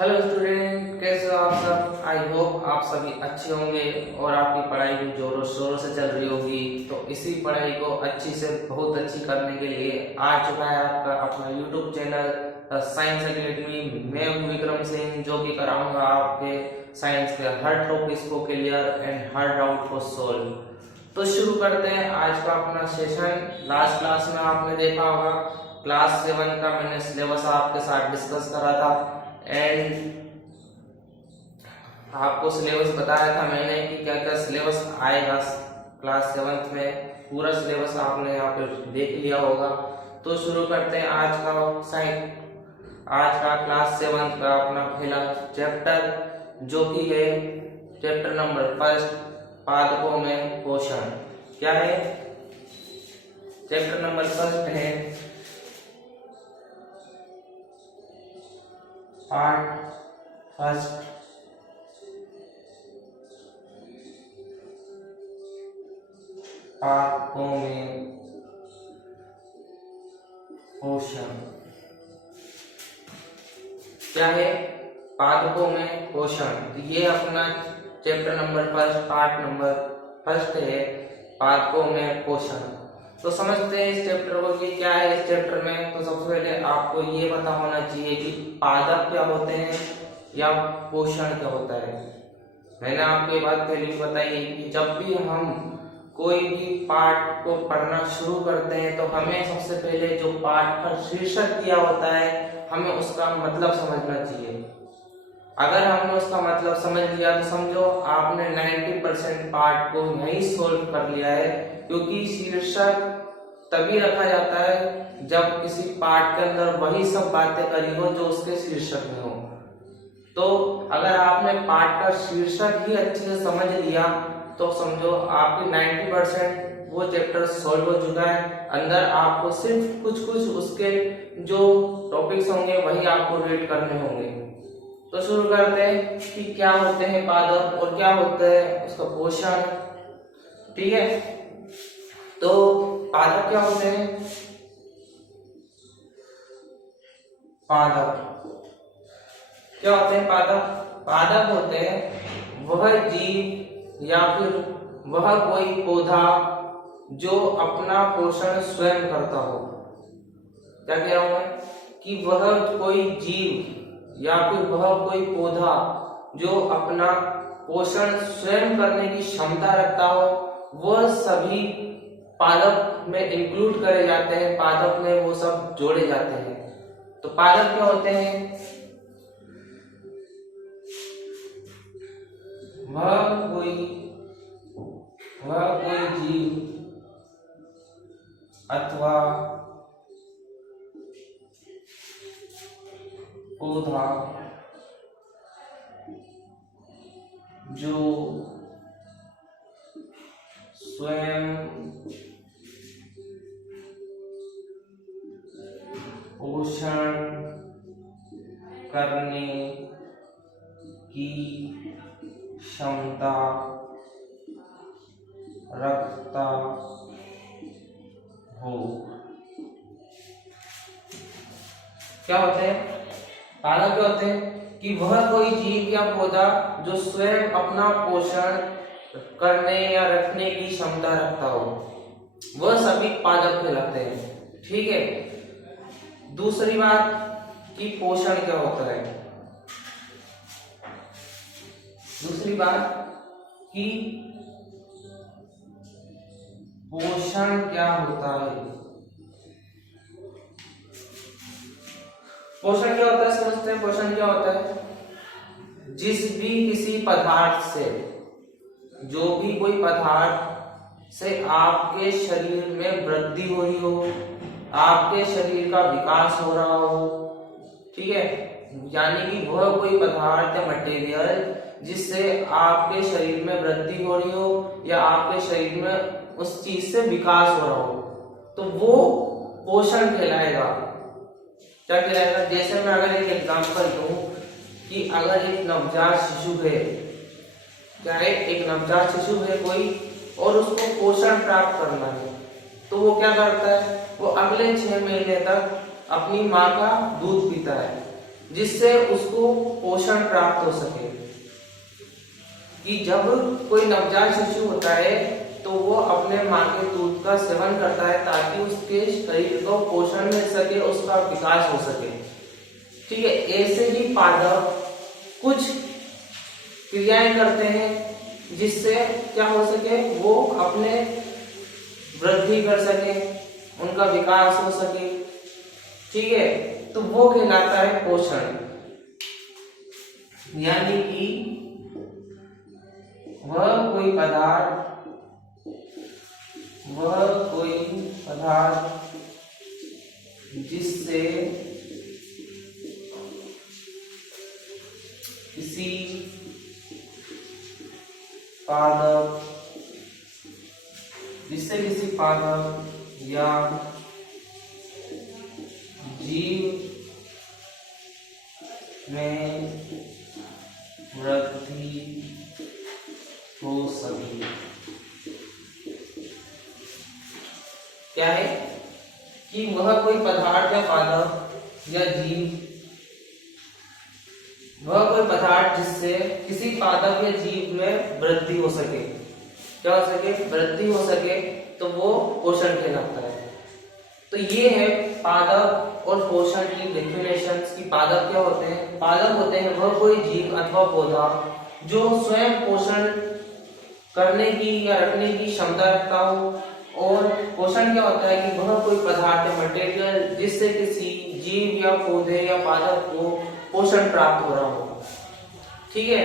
Hello student, कैसे हो आप सब। आई होप आप सभी अच्छे होंगे और आपकी पढ़ाई भी जोरों शोरों से चल रही होगी। तो इसी पढ़ाई को अच्छी से बहुत अच्छी करने के लिए आ चुका है आपका अपना यूट्यूब चैनल साइंस एकेडमी। मैं हूं विक्रम सिंह, जो कि कराऊंगा आपके साइंस के हर टॉपिक्स को क्लियर एंड हर डाउट को सोल्व। तो शुरू करते हैं आज का अपना सेशन। लास्ट क्लास में आपने देखा होगा क्लास 7 का मैंने सिलेबस आपके साथ डिस्कस करा था एंड आपको सिलेबस बताया था मैंने कि क्या क्या सिलेबस आएगा क्लास 7 में। पूरा सिलेबस आपने यहाँ पे देख लिया होगा। तो शुरू करते हैं आज का क्लास 7 का अपना पहला चैप्टर, जो कि है चैप्टर नंबर 1, पादपों में पोषण। क्या है? चैप्टर नंबर 1 है पार्ट 1, पादपों में पोषण। क्या है? पादपों में पोषण। तो ये अपना चैप्टर नंबर 1, पार्ट नंबर 1 है, पादपों में पोषण। तो समझते हैं इस चैप्टर को कि क्या है इस चैप्टर में। तो सबसे पहले आपको ये पता होना चाहिए कि पादप क्या होते हैं या पोषण क्या होता है। मैंने आपको ये बात पहले भी बताई है कि जब भी हम कोई भी पाठ को पढ़ना शुरू करते हैं तो हमें सबसे पहले जो पाठ का शीर्षक दिया होता है हमें उसका मतलब समझना चाहिए। अगर हमने उसका मतलब समझ लिया तो समझो आपने 90% पार्ट को नहीं सोल्व कर लिया है, क्योंकि शीर्षक तभी रखा जाता है जब किसी पार्ट के अंदर वही सब बातें करी हो जो उसके शीर्षक में हो। तो अगर आपने पार्ट का शीर्षक ही अच्छे से समझ लिया तो समझो आपकी 90% वो चैप्टर सॉल्व हो चुका है। अंदर आपको सिर्फ कुछ कुछ उसके जो टॉपिक्स होंगे वही आपको रीड करने होंगे। तो शुरू करते हैं कि क्या होते हैं पादप और क्या होता है उसका पोषण। ठीक है, तो पादप क्या होते हैं? पादप क्या होते हैं? पादप होते हैं वह जीव या फिर वह कोई पौधा जो अपना पोषण स्वयं करता हो। क्या कह रहा हूं मैं? कि वह कोई जीव या फिर वह कोई पौधा जो अपना पोषण स्वयं करने की क्षमता रखता हो, वह सभी पादप में इंक्लूड करे जाते हैं, पादप में वो सब जोड़े जाते हैं। तो पादप क्या होते हैं? वह कोई जीव अथवा पौधा जो स्वयं पोषण करने की क्षमता रखता हो। क्या होते हैं पादप? क्या होते हैं कि वह कोई जीव या पौधा जो स्वयं अपना पोषण करने या रखने की क्षमता रखता हो, वह सभी पादप कहलाते हैं। ठीक है, दूसरी बात कि पोषण क्या होता है। दूसरी बात कि पोषण क्या होता है। पोषण क्या होता है समझते हैं। पोषण क्या होता है? जिस भी किसी पदार्थ से, जो भी कोई पदार्थ से आपके शरीर में वृद्धि हो रही हो, आपके शरीर का विकास हो रहा हो। ठीक है, यानी कि वह कोई पदार्थ या मटेरियल जिससे आपके शरीर में वृद्धि हो रही हो या आपके शरीर में उस चीज से विकास हो रहा हो, तो वो पोषण कहलाएगा। क्या कहलाएगा? जैसे मैं अगर एक एग्जांपल दूं कि अगर एक नवजात शिशु है, क्या है, एक नवजात शिशु है कोई, और उसको पोषण प्राप्त करना है, तो वो क्या करता है? वो अगले 6 महीने तक अपनी माँ का दूध पीता है। जिससे उसको पोषण प्राप्त हो सके। कि जब कोई नवजात शिशु होता है तो वो अपने माँ के दूध का सेवन करता है ताकि उसके शरीर को पोषण मिल सके, उसका विकास हो सके। ठीक है, ऐसे ही पादप कुछ क्रियाएं करते हैं जिससे क्या हो सके, वो अपने वृद्धि कर सके, उनका विकास हो सके। ठीक है, तो वो कहलाता है पोषण। यानी कि वह कोई पदार्थ जिससे किसी पादप या जीव में वृद्धि हो सके। क्या है कि वह कोई पदार्थ या पादप या जीव, वह कोई पदार्थ जिससे किसी पादप या जीव में वृद्धि हो सके। क्या हो सके? वृद्धि हो सके, तो वो पोषण कहलाता है। तो ये है पादप और पोषण की डेफिनेशंस की। पादप क्या होते हैं? पादप होते हैं वह कोई जीव अथवा पौधा जो स्वयं पोषण करने की या रखने की क्षमता रखता हो। और पोषण क्या होता है कि वह कोई पदार्थ या मटेरियल जिससे किसी जीव या पौधे या पादप को पोषण प्राप्त हो रहा हो। ठीक है,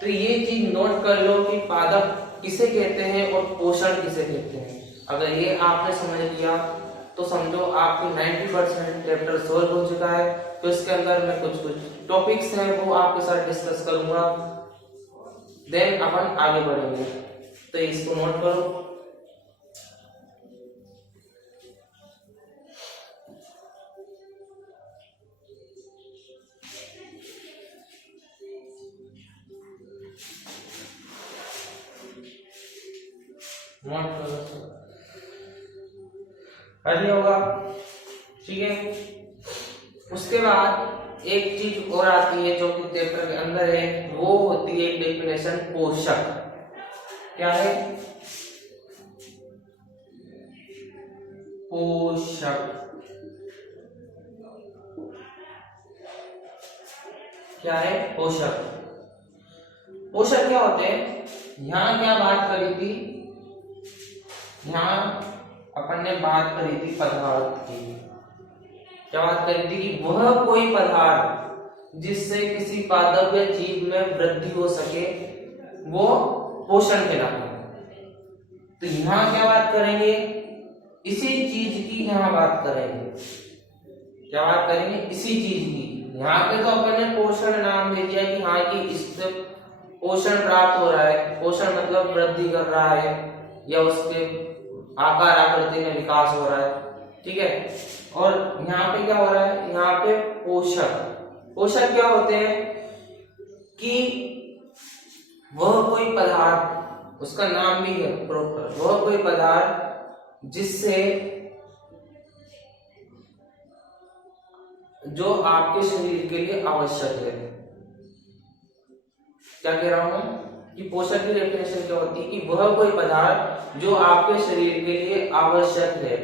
तो ये चीज नोट कर लो कि पादप किसे कहते हैं और पोषण किसे कहते हैं। अगर ये आपने समझ लिया तो समझो आपकी 90% चैप्टर सोल्व हो चुका है। तो इसके अंदर मैं कुछ टॉपिक्स हैं वो आपके साथ डिस्कस करूंगा, देन अपन आगे बढ़ेंगे। तो इसको नोट करो। कर होगा। ठीक है, उसके बाद एक चीज और आती है जो कि पेपर के अंदर है, वो होती है डेफिनेशन पोषक। क्या है? पोषक। क्या है? पोषक। पोषक क्या होते हैं? यहां क्या बात करी थी? यहां अपन ने बात करी थी पदार्थ की। क्या बात करी थी? कि वह कोई पदार्थ जिससे किसी पादप या जीव में वृद्धि हो सके, वो पोषण कहलाता है। तो यहां क्या बात करेंगे? इसी चीज की यहां बात करेंगे। क्या बात करेंगे? इसी चीज की। यहाँ पे तो अपन ने पोषण नाम दे दिया कि हाँ कि इससे पोषण प्राप्त हो रहा है। पोषण मतलब वृद्धि कर रहा है या उसके आकार आकृति में विकास हो रहा है। ठीक है, और यहाँ पे क्या हो रहा है? यहाँ पे पोषक क्या होते हैं कि वह कोई पदार्थ, उसका नाम भी है प्रॉपर, वह कोई पदार्थ जिससे जो आपके शरीर के लिए आवश्यक है। क्या कह रहा हूं कि पोषक की डेफिनेशन क्या होती है? कि वह कोई पदार्थ जो आपके शरीर के लिए आवश्यक है।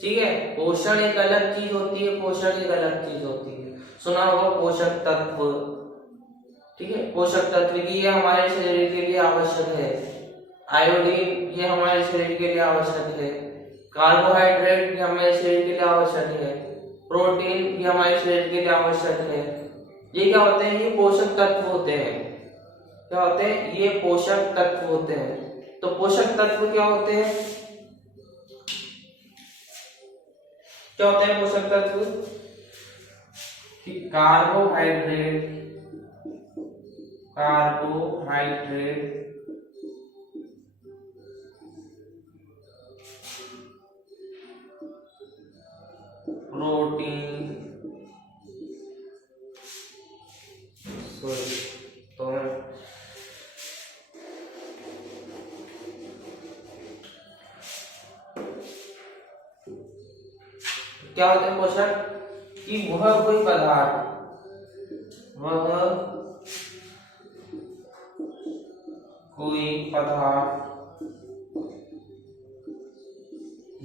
ठीक है, पोषण एक अलग चीज होती है, पोषक एक अलग चीज होती है। सुना होगा पोषक तत्व। ठीक है, पोषक तत्व की ये हमारे शरीर के लिए आवश्यक है। आयोडीन ये हमारे शरीर के लिए आवश्यक है। कार्बोहाइड्रेट ये हमारे शरीर के लिए आवश्यक है। प्रोटीन ये हमारे शरीर के लिए आवश्यक है। ये क्या होते हैं? ये पोषक तत्व होते हैं। क्या होते हैं? ये पोषक तत्व होते हैं। तो पोषक तत्व क्या होते हैं? क्या होते हैं पोषक तत्व? कि कार्बोहाइड्रेट प्रोटीन, तो क्या होते हैं पोषक? कि वह कोई पदार्थ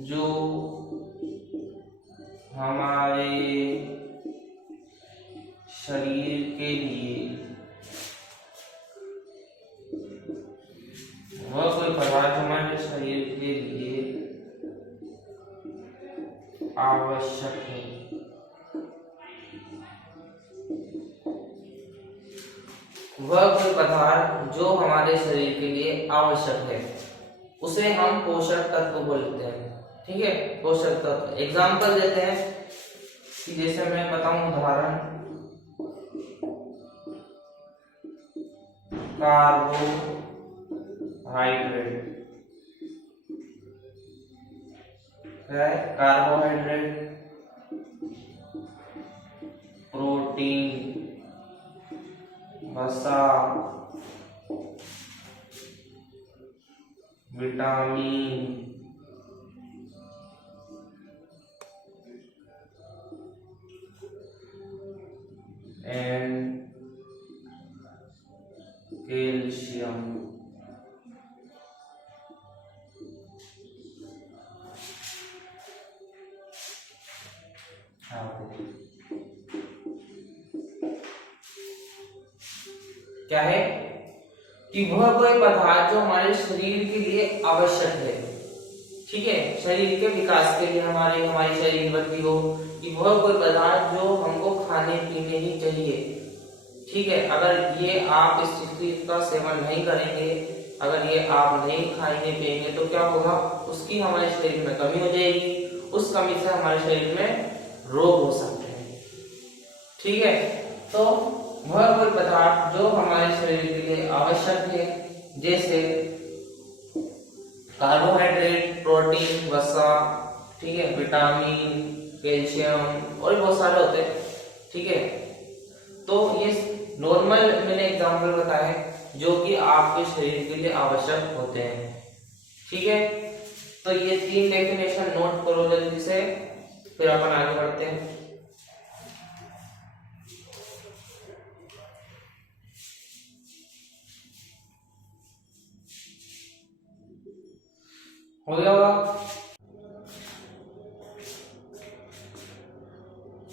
जो हमारे शरीर के लिए आवश्यक है। वह कोई पदार्थ जो हमारे शरीर के लिए आवश्यक है उसे हम पोषक तत्व बोलते हैं। ठीक है, पोषक तत्व। एग्जाम्पल देते हैं कि जैसे मैं बताऊं उदाहरण, कार्बोहाइड्रेट है, कार्बोहाइड्रेट, प्रोटीन, वसा, विटामिन, एंड कैल्शियम। क्या है कि वह कोई पदार्थ जो हमारे शरीर के लिए आवश्यक है। ठीक है, शरीर के विकास के लिए हमारी शरीर वृद्धि हो, कि वह कोई पदार्थ जो हमको खाने पीने ही चाहिए। ठीक है, अगर ये आप इस चीज का सेवन नहीं करेंगे, अगर ये आप नहीं खाएंगे पिएंगे तो क्या होगा, उसकी हमारे शरीर में कमी हो जाएगी, उस कमी से हमारे शरीर में रोग हो सकते हैं। ठीक है, तो वह कोई पदार्थ जो हमारे शरीर के लिए आवश्यक है, जैसे कार्बोहाइड्रेट, प्रोटीन, वसा, ठीक है, विटामिन, कैल्शियम और बहुत सारे होते हैं। ठीक है, तो ये नॉर्मल मैंने एग्जांपल बताया जो कि आपके शरीर के लिए आवश्यक होते हैं। ठीक है, तो ये 3 डेफिनेशन नोट करो जल्दी से, फिर अपन आगे बढ़ते हैं। हो गया होगा?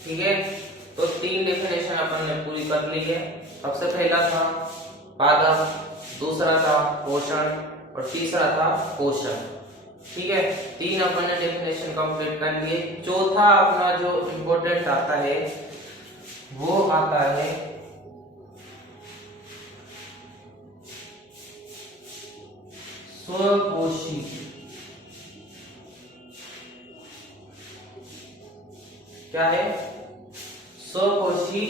ठीक है, तो 3 डेफिनेशन अपन ने पूरी कर ली है। सबसे पहला था पादप, दूसरा था पोषण और तीसरा था पोषक। ठीक है, 3 अपन ने डेफिनेशन कंप्लीट कर लिए। चौथा अपना जो इम्पोर्टेंट आता है वो आता है स्वपोषी। क्या है? स्वपोषी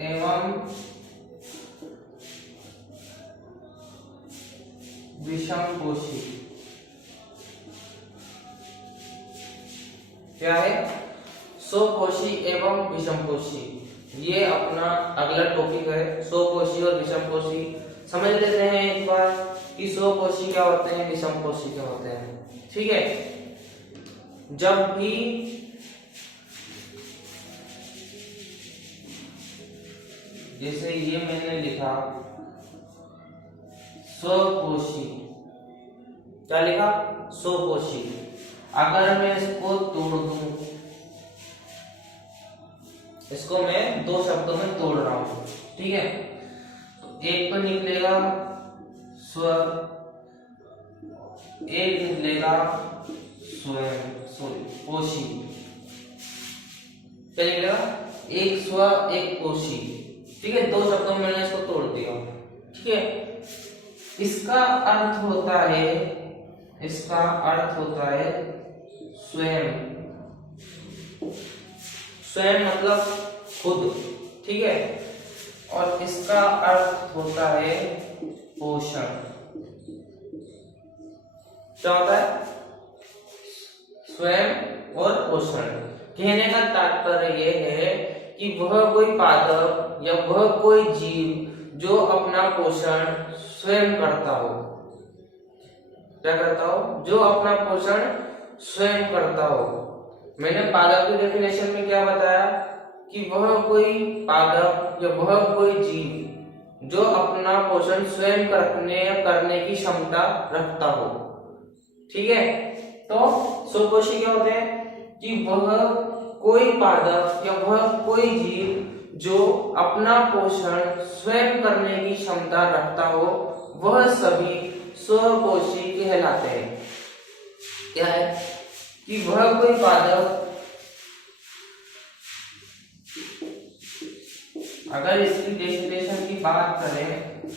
एवं विषमपोषी। क्या है? स्वपोषी एवं विषमपोषी, ये अपना अगला टॉपिक है। स्वपोषी और विषमपोषी समझ लेते हैं एक बार कि स्वपोषी क्या होते हैं, विषमपोषी क्या होते हैं। ठीक है, जब भी जैसे ये मैंने लिखा स्वपोषी, क्या लिखा? स्वपोषी। अगर मैं इसको तोड़ दूं, इसको मैं 2 शब्दों में तोड़ रहा हूं, ठीक है, तो एक तो निकलेगा स्व, एक निकलेगा स्वयं, पोषी। क्या निकलेगा? एक स्व एक पोषी। ठीक है, 2 शब्दों में मैंने इसको तोड़ दिया। ठीक है, इसका अर्थ होता है, इसका अर्थ होता है स्वयं। स्वयं मतलब खुद। ठीक है, और इसका अर्थ होता है पोषण। क्या होता है? स्वयं और पोषण। कहने का तात्पर्य यह है कि वह कोई पादप या वह कोई जीव जो अपना पोषण स्वयं करता हो। क्या करता हो? जो अपना पोषण स्वयं करता हो। मैंने पादप की डेफिनेशन में क्या बताया कि वह कोई पादप या वह कोई जीव जो अपना पोषण स्वयं करने की क्षमता रखता हो। ठीक है, तो स्वपोषी क्या होते हैं कि वह कोई पादप या वह कोई जीव जो अपना पोषण स्वयं करने की क्षमता रखता हो, वह सभी स्वपोषी कहलाते हैं। क्या है कि वह कोई पादप, अगर इसकी डेफिनेशन की बात करें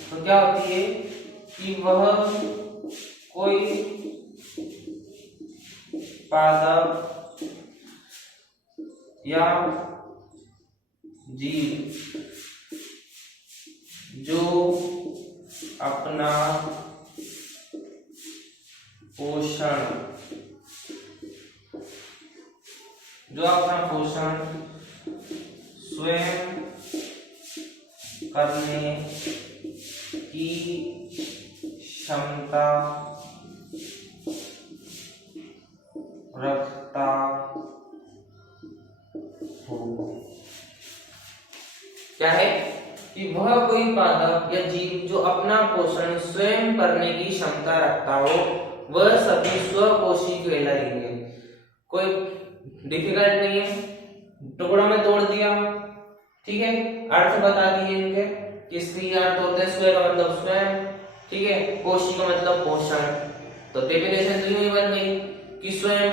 तो क्या होती है कि वह कोई पादप या जीव जो अपना पोषण स्वयं करने की क्षमता रखता हो। क्या है कि वह कोई पादप या जीव जो अपना पोषण स्वयं करने की क्षमता रखता हो, वह सभी स्वपोषी कहलाएंगे। कोई डिफिकल्ट नहीं है, टुकड़ों में तोड़ दिया, ठीक है, अर्थ बता दिए इनके, किसकी अर्थ होते हैं, स्वयं का मतलब स्वयं, ठीक है, पोषी का मतलब पोषण। तो डेफिनेशन तो यूं ही बन गई कि स्वयं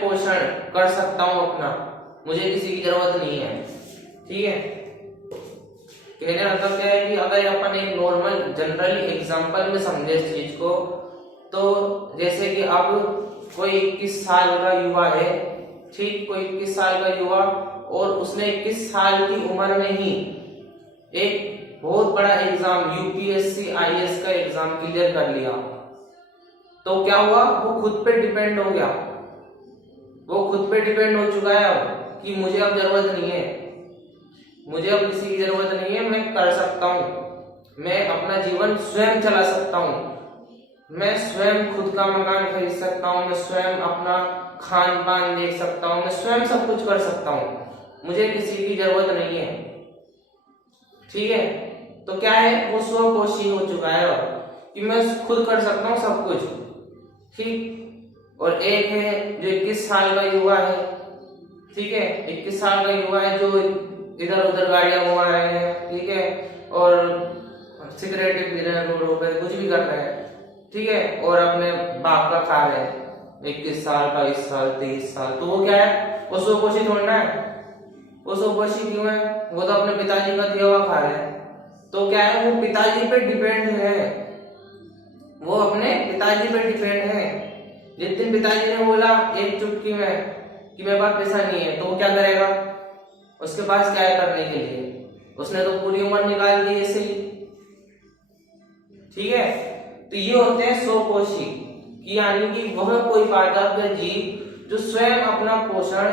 पोषण कर सकता हूं अपना, मुझे किसी की जरूरत नहीं है। ठीक है, कहने का मतलब क्या है कि अगर अपन एक नॉर्मल जनरल एग्जांपल में समझे इस चीज को, तो जैसे कि अब कोई 21 साल का युवा है, ठीक, कोई 21 साल का युवा, और उसने 21 साल की उम्र में ही एक बहुत बड़ा एग्जाम यूपीएससी आईएएस का एग्जाम क्लियर कर लिया, तो क्या हुआ, वो खुद पे डिपेंड हो गया, वो खुद पे डिपेंड हो चुका है अब कि मुझे अब जरूरत नहीं है, मुझे अब किसी की जरूरत नहीं है, मैं कर सकता हूं, मैं अपना जीवन स्वयं चला सकता हूं, मैं स्वयं खुद का मकान खरीद सकता हूं, मैं स्वयं अपना खान पान देख सकता हूं, मैं स्वयं सब कुछ कर सकता हूं, मुझे किसी की जरूरत नहीं है। ठीक है, तो क्या है, वो स्वपोषी हो चुका है अब कि मैं खुद कर सकता हूं सब कुछ। ठीक, और एक है जो 21 साल का युवा है, ठीक है, 21 साल का युवा है जो इधर उधर गाड़ियां घुमा रहे हैं, ठीक है, और सिगरेट पी रहे हैं, रोडों पे कुछ भी कर रहे हैं, ठीक है, और अपने बाप का खा रहे हैं, 21 साल, 22 साल, 23 साल, तो वो क्या है, वो स्वपोषी थोड़ा है, वो स्वपोषी क्यों है, वो तो अपने पिताजी का दिया हुआ खा रहे हैं, तो क्या है, वो पिताजी पे डिपेंड है, वो अपने पिताजी पे डिपेंड है। जिस दिन पिताजी ने बोला एक चुटकी में कि मेरे पास पैसा नहीं है, तो वो क्या करेगा, उसके पास क्या है करने के लिए, उसने तो पूरी उम्र निकाल दी ऐसे ही। ठीक है, तो ये होते हैं स्वपोषी, कि यानी कि वह कोई पादप या जीव जो स्वयं अपना पोषण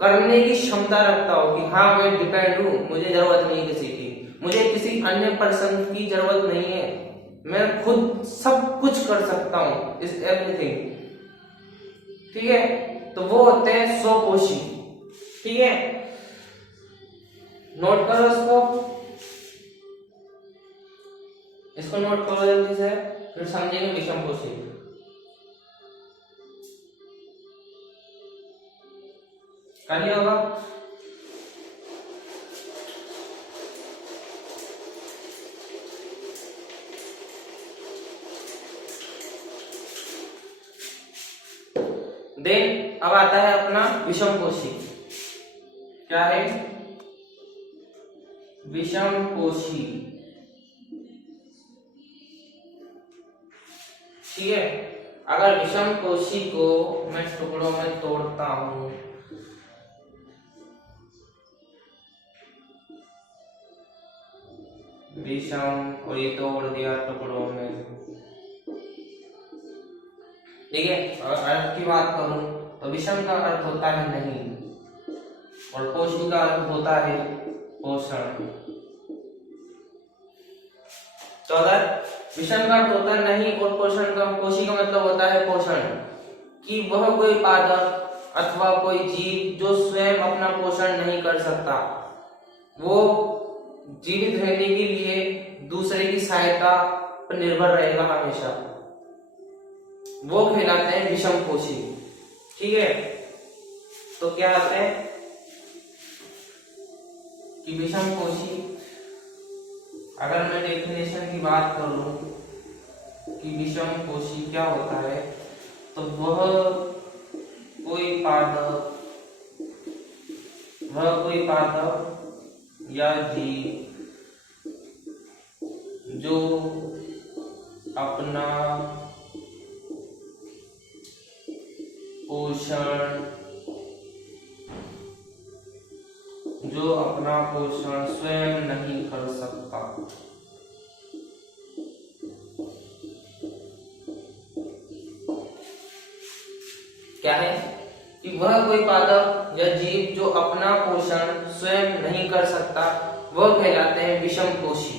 करने की क्षमता रखता हो कि हाँ मैं डिपेंड हूं, मुझे जरूरत नहीं किसी की, मुझे किसी अन्य पर्सन की जरूरत नहीं है, मैं खुद सब कुछ कर सकता हूं, इस एवरीथिंग। ठीक है, तो वो होते हैं स्वपोषी। ठीक है, नोट करो इसको नोट करो जल्दी से, फिर समझेंगे विषमपोषी। कर लिया होगा, देन अब आता है अपना विषमपोषी। क्या है, विषमपोषी। ठीक है, अगर विषमपोषी को मैं टुकड़ों में तोड़ता हूं, विषम, और ये तोड़ दिया टुकड़ों में, ठीक है, और अर्थ की बात करूं तो विषम का अर्थ होता है नहीं, और पोषी का अर्थ होता है पोषण। तो अगर विषम का अर्थ होता है नहीं और पोषी का मतलब होता है पोषण, कि वह कोई पादप अथवा कोई जीव जो स्वयं अपना पोषण नहीं कर सकता, वो जीवित रहने के लिए दूसरे की सहायता पर निर्भर रहेगा हमेशा, वो कहलाते हैं विषमपोषी। ठीक है, तो क्या आते हैं कि विषमपोषी, अगर मैं डेफिनेशन की बात कर लूं कि विषमपोषी क्या होता है, तो वह कोई पादप या जीव जो अपना पोषण स्वयं नहीं कर सकता। क्या है कि वह कोई पादप या जीव जो अपना पोषण स्वयं नहीं कर सकता, वह कहलाते हैं विषमपोषी।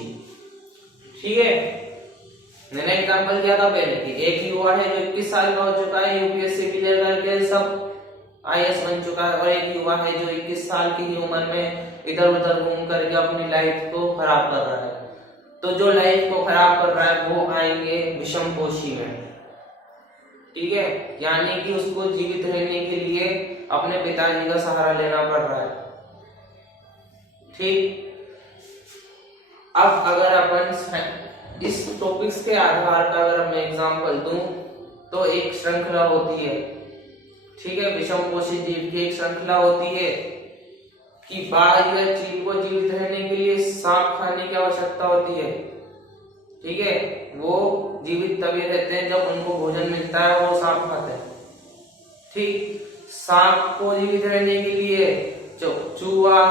ठीक है, मैंने एग्जांपल दिया था पहले कि एक युवा है जो 21 साल का हो चुका है, यूपीएससी क्लियर करके सब आईएएस बन चुका है, और एक युवा है जो 21 साल की उम्र में इधर उधर घूम करके अपनी लाइफ को खराब कर रहा है। तो जो लाइफ को खराब कर रहा है वो आएंगे विषमपोषी में। ठीक है, यानी कि उसको जीवित रहने के लिए अपने पिताजी का सहारा लेना पड़ रहा है। ठीक, अब अगर अपन इस टॉपिक्स के आधार पर अगर मैं एग्जांपल दूं तो एक श्रृंखला होती है। ठीक है, विषमपोषी जीव की एक श्रृंखला होती है कि बाघ या चील को जीवित रहने के लिए सांप खाने की आवश्यकता होती है। ठीक है, वो जीवित तभी रहते हैं जब उनको भोजन मिलता है, वो सांप खाते हैं। ठीक, सांप को जीवित रहने के लिए चूहा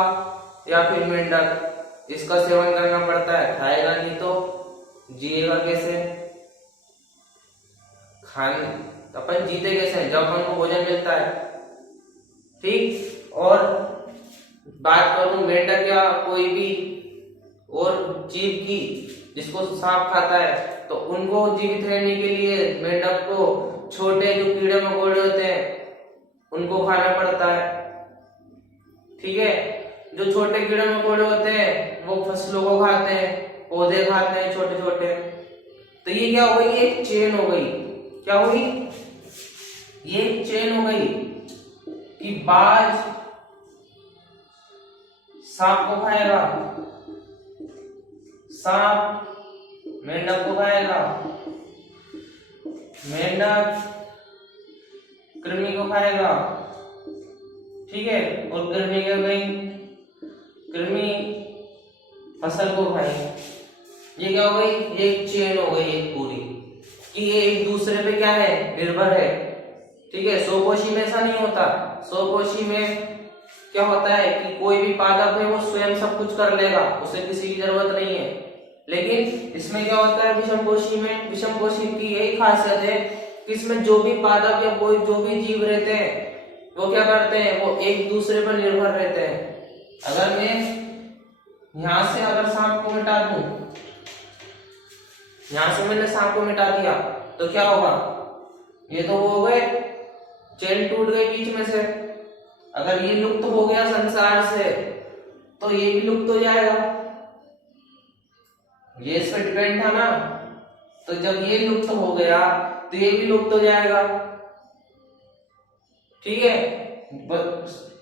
या फिर मेंढक इसका सेवन करना पड़ता है, खाएगा नहीं तो जिएगा कैसे? अपन जीते कैसे? जब अपन को भोजन मिलता है। ठीक, और बात करूं मेंढक या कोई भी और जीव की जिसको सांप खाता है, तो उनको जीवित रहने के लिए मेंढक को छोटे जो कीड़े मकोड़े होते हैं उनको खाना पड़ता है। ठीक है, जो छोटे कीड़े मकोड़े होते हैं वो फसलों को खाते हैं, पौधे खाते हैं छोटे छोटे। तो ये क्या हो गई? एक चेन हो गई। क्या हुई? ये एक चेन हो गई कि बाज सांप को खाएगा, सांप मेंढक को खाएगा, मेंढक कृमि को खाएगा। ठीक है, और कृमि क्या गई? कृमि फसल को खाएगी। ये क्या हो गई? ये एक चेन हो गई एक पूरी, कि ये एक दूसरे पे क्या है? निर्भर है। ठीक है, स्वपोषी में ऐसा नहीं होता। स्वपोषी में क्या होता है कि कोई भी पादप है वो स्वयं सब कुछ कर लेगा, उसे किसी की जरूरत नहीं है। लेकिन इसमें क्या होता है? विषमपोषी में, विषमपोषी की यही खासियत है कि इसमें जो भी पादप या कोई जो भी जीव रहते हैं वो क्या करते हैं? वो एक दूसरे पर निर्भर रहते हैं। अगर मैं यहां से अगर सांप को मिटा दूं, यहां से मैंने सांप को मिटा दिया तो क्या होगा? ये तो हो गए, चेन टूट गई बीच में से। अगर ये लुप्त हो गया संसार से तो ये भी लुप्त हो जाएगा। ये इस पर डिपेंड था ना, तो जब ये लुप्त हो गया तो ये भी लुप्त हो जाएगा। ठीक है,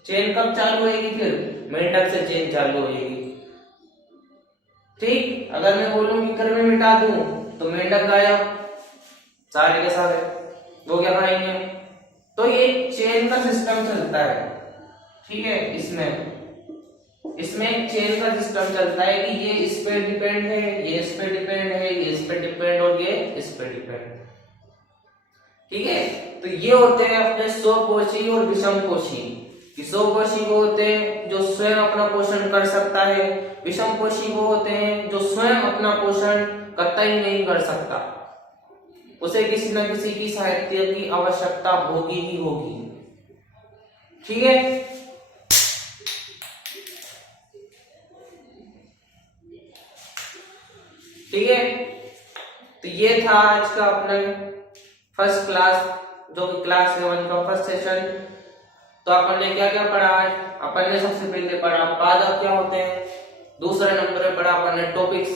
चेन कब चालू होगी? फिर मेंढक से चेन चालू होगी। ठीक, अगर मैं बोलूं कि कृमि मिटा दूं तो मेंढक गायब, सारे के सारे, वो क्या खाएंगे? तो ये चेन का सिस्टम चलता है। ठीक है, इसमें एक चेन का सिस्टम चलता है कि ये इस पे डिपेंड है, ये इस पे डिपेंड है, ये इस पे डिपेंड और ये इस पे डिपेंड। ठीक है, तो ये होते हैं अपने स्वपोषी और विषमपोषी। स्वपोषी वो होते हैं जो स्वयं अपना पोषण कर सकता है, विषमपोषी वो होते हैं जो स्वयं अपना पोषण कतई नहीं कर सकता, उसे किसी न किसी की सहायता की आवश्यकता होगी ही होगी। ठीक है, ठीक है, तो ये था आज का अपना फर्स्ट क्लास जो कि क्लास 7 का फर्स्ट सेशन। तो अपन ने क्या क्या पढ़ा आज? अपन ने सबसे पहले पढ़ा पादप क्या होते हैं, दूसरे नंबर पे पढ़ा अपन ने टॉपिक्स,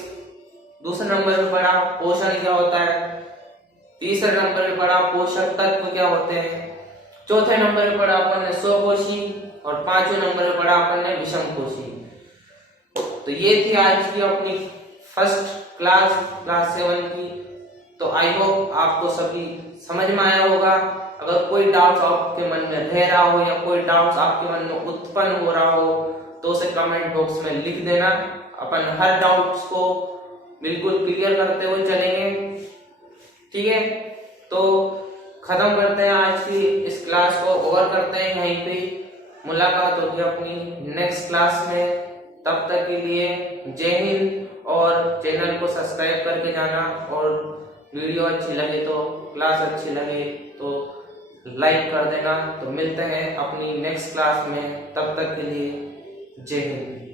दूसरे नंबर पे पढ़ा पोषण क्या होता है, तीसरे नंबर पे पढ़ा पोषक तत्व क्या होते हैं, चौथे नंबर पे पढ़ा अपन ने स्वकोशी और पांचवें नंबर पे पढ़ा अपन ने विषमकोशी। तो ये थी आज की अपनी फर्स्ट क्लास 7 की। तो आई होप आपको सभी समझ में आया होगा। अगर कोई डाउट्स आपके मन में रह रहा हो या कोई डाउट्स आपके मन में उत्पन्न हो रहा हो तो उसे कमेंट बॉक्स में लिख देना। अपन हर डाउट्स को बिल्कुल क्लियर करते हुए चलेंगे, ठीक है। तो खत्म करते हैं आज की इस क्लास को, ओवर करते हैं यहीं पे। मुलाकात होगी अपनी नेक्स्ट क्लास में। तब तक के लिए जय हिंद और चैनल को सब्सक्राइब करके जाना, और वीडियो अच्छी लगे तो, क्लास अच्छी लगे तो लाइक कर देना। तो मिलते हैं अपनी नेक्स्ट क्लास में, तब तक के लिए जय हिंद।